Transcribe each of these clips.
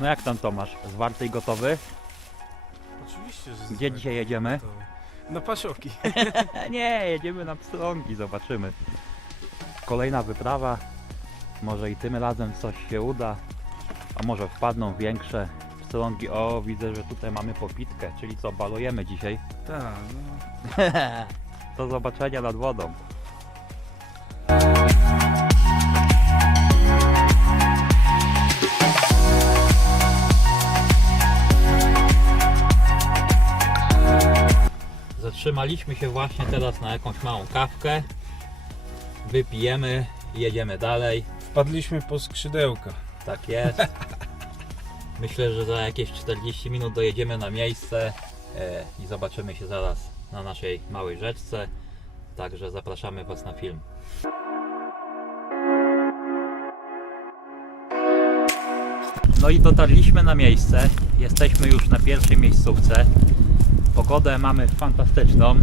No jak tam Tomasz? Zwarty i gotowy? Oczywiście, że Gdzie dzisiaj jedziemy? gotowy. Na pasioki. Nie, jedziemy na pstrągi, zobaczymy. Kolejna wyprawa. Może i tym razem coś się uda. A może wpadną większe pstrągi. O, widzę, że tutaj mamy popitkę, czyli co, balujemy dzisiaj. Tak, no. Do zobaczenia nad wodą. Zatrzymaliśmy się właśnie teraz na jakąś małą kawkę. Wypijemy i jedziemy dalej. Wpadliśmy po skrzydełka. Tak jest. Myślę, że za jakieś 40 minut dojedziemy na miejsce e, i zobaczymy się zaraz na naszej małej rzeczce. Także zapraszamy Was na film. No i dotarliśmy na miejsce. Jesteśmy już na pierwszej miejscówce. Pogodę mamy fantastyczną. E,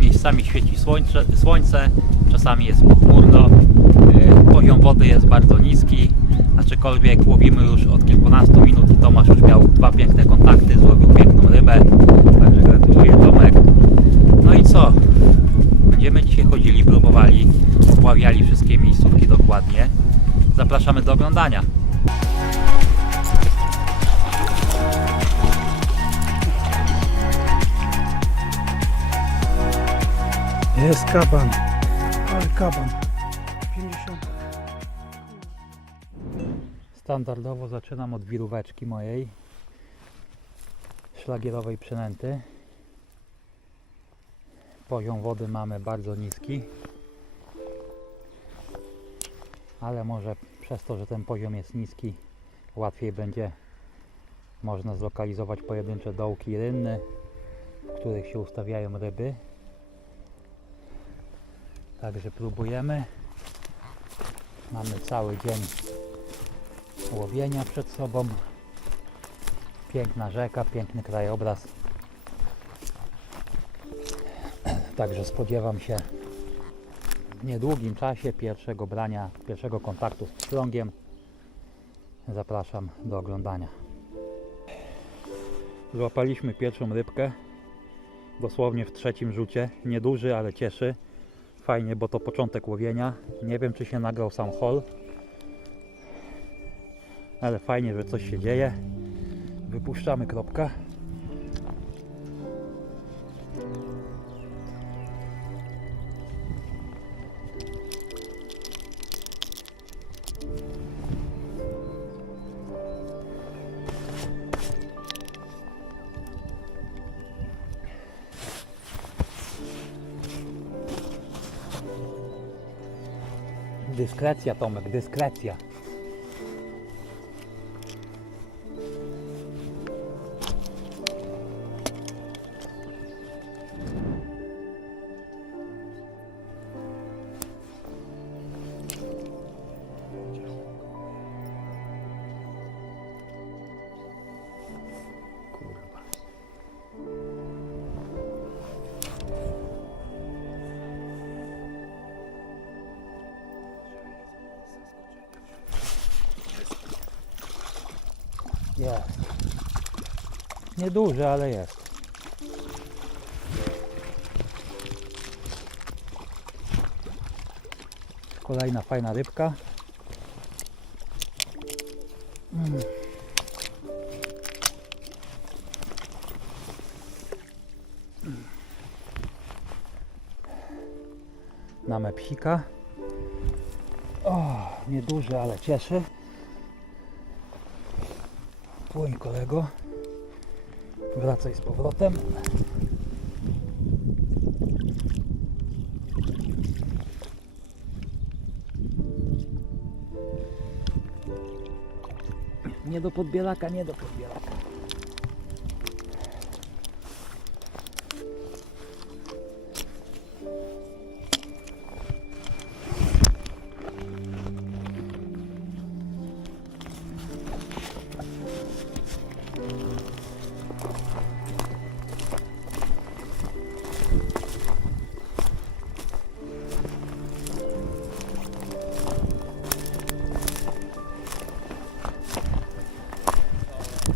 Miejscami świeci słońce, słońce czasami jest pochmurno. E, Poziom wody jest bardzo niski. Aczkolwiek łowimy już od kilkunastu minut i Tomasz już miał dwa piękne kontakty, złowił piękną rybę. Także gratuluję Tomek. No i co? Będziemy dzisiaj chodzili, próbowali, obławiali wszystkie miejscówki dokładnie. Zapraszamy do oglądania. Jest kaban. Ale kaban. 50. Standardowo zaczynam od wiróweczki mojej szlagierowej przynęty. Poziom wody mamy bardzo niski, ale może przez to, że ten poziom jest niski, łatwiej będzie można zlokalizować pojedyncze dołki rynny, w których się ustawiają ryby. Także próbujemy. Mamy cały dzień łowienia przed sobą. Piękna rzeka, piękny krajobraz. Także spodziewam się w niedługim czasie pierwszego brania, pierwszego kontaktu z pstrągiem. Zapraszam do oglądania. Złapaliśmy pierwszą rybkę. Dosłownie w trzecim rzucie. Nieduży, ale cieszy. Fajnie, bo to początek łowienia. Nie wiem, czy się nagrał sam hol. Ale fajnie, że coś się dzieje. Wypuszczamy kropkę. Dyskrecja, Tomek, dyskrecja. Jest. Nieduży, ale jest. Kolejna fajna rybka. Mm. Mamy psika. O, nieduży, ale cieszy. Płyń kolego. Wracaj z powrotem. Nie do podbielaka, nie do podbielaka.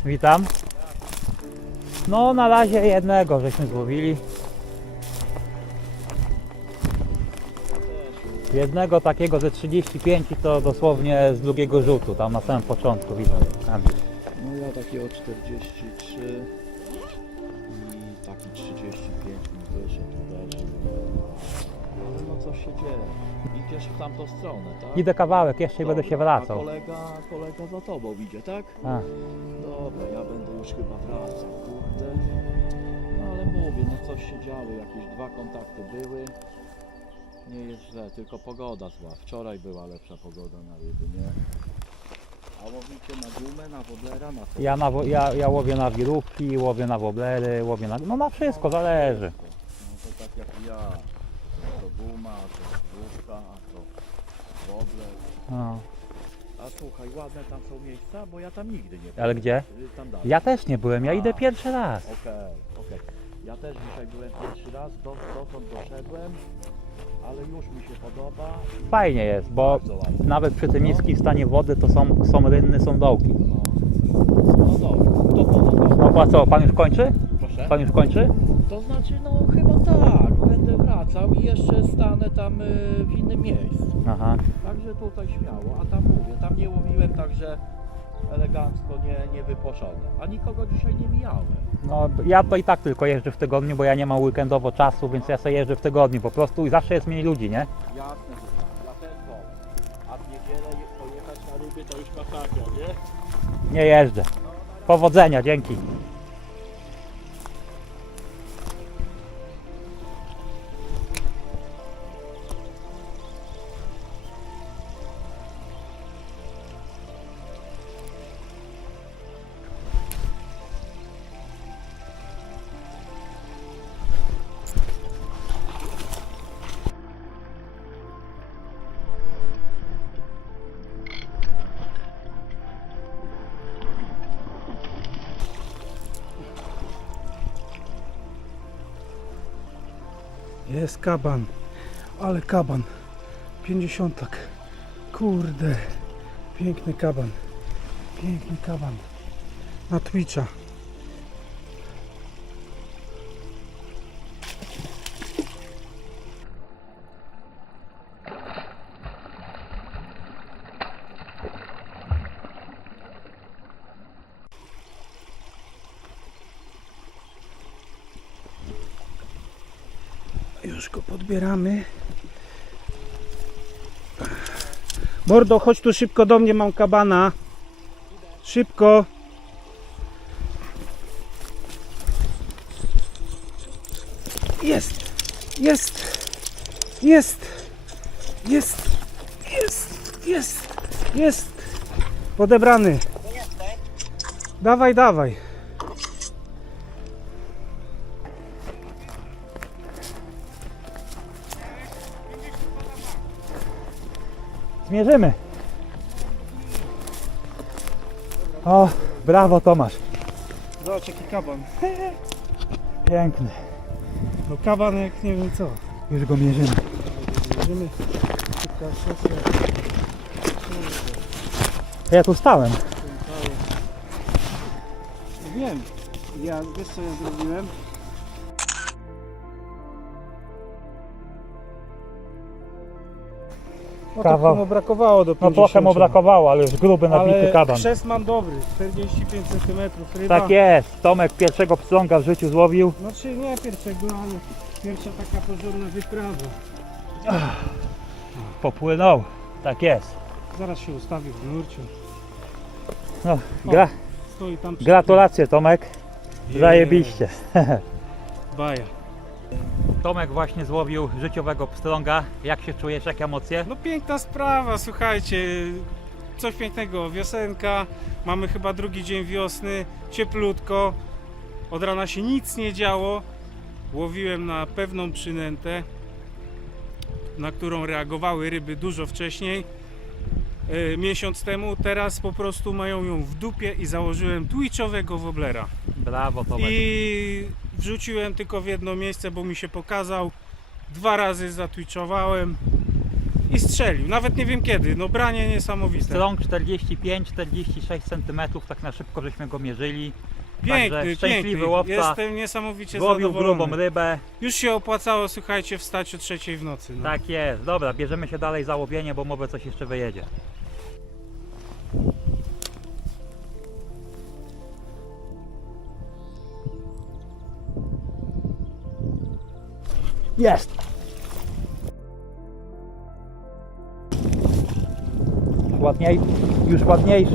Witam. No na razie jednego żeśmy złowili. Jednego takiego ze 35 to dosłownie z drugiego rzutu, tam na samym początku widzę. No ja takiego 43 i taki 35 mi wyszedł no coś się dzieje. Idziesz w tamtą stronę, tak? Idę kawałek, jeszcze i będę się A wracał. kolega, kolega za tobą idzie, tak? A, Dobra, ja będę już chyba wracał, kurde. No ale mówię, no coś się działo, jakieś dwa kontakty były. Nie jest źle, tylko pogoda zła. Wczoraj była lepsza pogoda na ryby, nie? A łowicie na gumę, na woblera, na co? ja, na, wo- ja, ja łowię na wirówki, łowię na woblery, łowię na... No na wszystko, zależy. No to tak jak ja. To guma, to główka, a to wobler. No. A słuchaj, ładne tam są miejsca, bo ja tam nigdy nie byłem. Ale gdzie? Y, Tam dalej. Ja też nie byłem, ja idę pierwszy raz. Okej, okej. Ja też dzisiaj byłem pierwszy raz, do, dotąd doszedłem, ale już mi się podoba. i Fajnie jest, bo Bardzo ładnie. nawet przy tym niskim stanie wody to są, są rynny, są dołki. No, no dobra, to to. No a co, pan już kończy? Proszę? Pan już kończy? To znaczy, no chyba tak, będę wracał i jeszcze stanę tam y, w innym miejscu. Aha. Także tutaj śmiało, a tam mówię, tam nie łowiłem także elegancko, nie, nie wyposzone. A nikogo dzisiaj nie mijałem. No ja to i tak tylko jeżdżę w tygodniu, bo ja nie mam weekendowo czasu, więc ja sobie jeżdżę w tygodniu po prostu i zawsze jest mniej ludzi, nie? Jasne, że tak, ja też wolę. A w niedzielę je- pojechać na ryby to już masakra, nie? Nie jeżdżę. Powodzenia, dzięki. Jest kaban. Ale kaban. 50. Kurde. Piękny kaban. Piękny kaban. Na Twitcha. Już go podbieramy. Bordo, chodź tu szybko do mnie, mam kabana. Szybko. Jest, jest, jest, jest, jest, jest, jest. Podebrany. Dawaj, dawaj. Zmierzymy. O, brawo Tomasz. Zobacz jaki kaban. Piękny. No kaban jak nie wiem co. Już go mierzymy. Sesja. Ja tu stałem. Wiem. Ja wiesz co ja zrobiłem? No Kawał. mu brakowało do No 50. trochę mu brakowało, ale już gruby, nabity Ale kaban. chrzest mam dobry, 45 cm ryba. Tak jest. Tomek pierwszego pstrąga w życiu złowił. Znaczy nie pierwszego, ale pierwsza taka porządna wyprawa. Popłynął. Tak jest. Zaraz się ustawił w nurciu. No, gra, Stoi tam przy gratulacje Tomek. Zajebiście. Baja. Tomek właśnie złowił życiowego pstrąga. Jak się czujesz, jakie emocje? No piękna sprawa, słuchajcie. Coś pięknego, wiosenka. Mamy chyba drugi dzień wiosny, cieplutko. Od rana się nic nie działo. Łowiłem na pewną przynętę, na którą reagowały ryby dużo wcześniej. e, Miesiąc temu, teraz po prostu mają ją w dupie i założyłem twitchowego woblera. Brawo Tomek. I wrzuciłem tylko w jedno miejsce, bo mi się pokazał. Dwa razy zatwitchowałem i strzelił. Nawet nie wiem kiedy. No branie niesamowite. Strąg 45-46 cm, tak na szybko żeśmy go mierzyli. Piękny, Także szczęśliwy piękny. łowca. Jestem niesamowicie Łowił zadowolony. grubą rybę. Już się opłacało, słuchajcie, wstać o trzeciej w nocy. No. Tak jest. Dobra, bierzemy się dalej za łowienie, bo może coś jeszcze wyjedzie. Jest! Ładniej, już ładniejszy.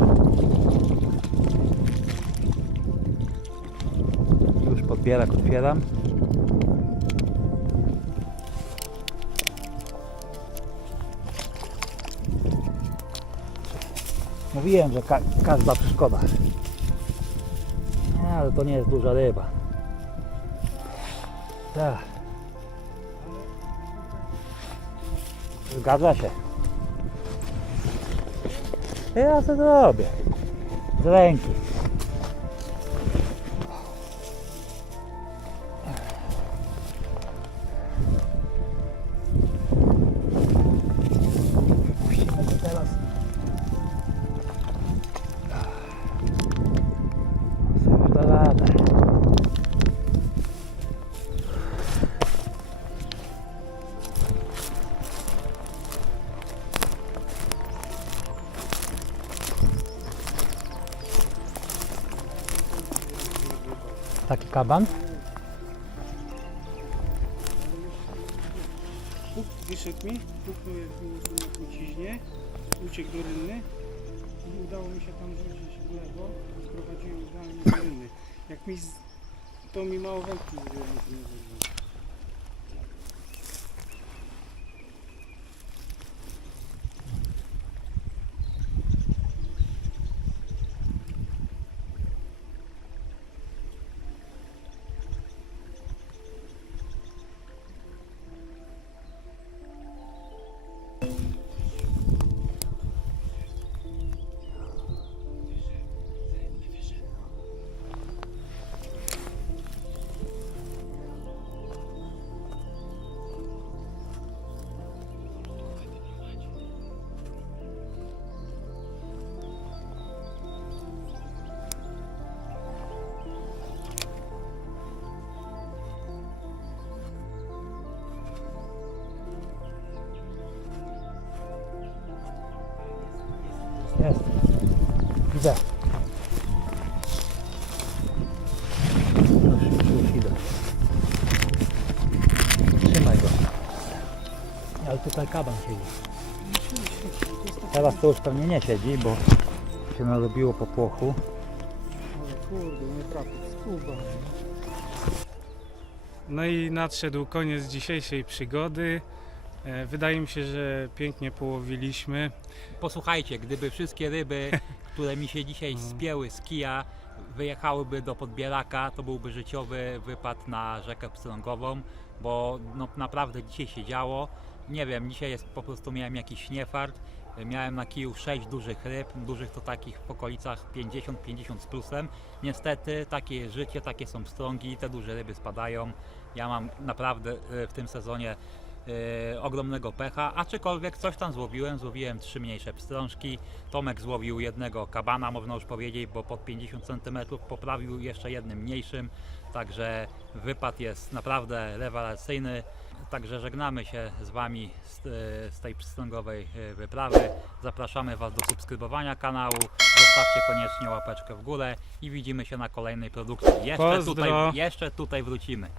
Już podbierak otwieram. Mówiłem, że ka każda przeszkoda. Ale to nie jest duża ryba. Tak. Zgadza się. Ja co zrobię? Z ręki. Kaban? Puk wyszedł mi, puknął jak truciźnie, uciekł do rynny i udało mi się tam rzucić w lewo, sprowadziłem do rynny. Jak mi z... to mi mało wędki zrobiło. Widzę. Już, już, idę. Trzymaj go. Ale tutaj kaban siedzi. Teraz to już pewnie nie siedzi, bo się narobiło popłochu. Ale kurde. No i nadszedł koniec dzisiejszej przygody. E, Wydaje mi się, że pięknie połowiliśmy. Posłuchajcie, gdyby wszystkie ryby, które mi się dzisiaj No. spięły z kija, wyjechałyby do podbieraka, to byłby życiowy wypad na rzekę Pstrągową, bo no, naprawdę dzisiaj się działo. Nie wiem, dzisiaj jest po prostu miałem jakiś niefart. Miałem na kiju 6 dużych ryb, dużych to takich w okolicach 50-50 z plusem. Niestety takie jest życie, takie są strągi, te duże ryby spadają. Ja mam naprawdę e, w tym sezonie e, ogromnego pecha, aczkolwiek coś tam złowiłem, złowiłem trzy mniejsze pstrążki, Tomek złowił jednego kabana, można już powiedzieć, bo pod 50 cm poprawił jeszcze jednym mniejszym, także wypad jest naprawdę rewelacyjny. Także żegnamy się z Wami z, e, z tej pstrągowej e, wyprawy. Zapraszamy Was do subskrybowania kanału. Zostawcie koniecznie łapeczkę w górę i widzimy się na kolejnej produkcji. Jeszcze Pozdro. tutaj, jeszcze tutaj wrócimy.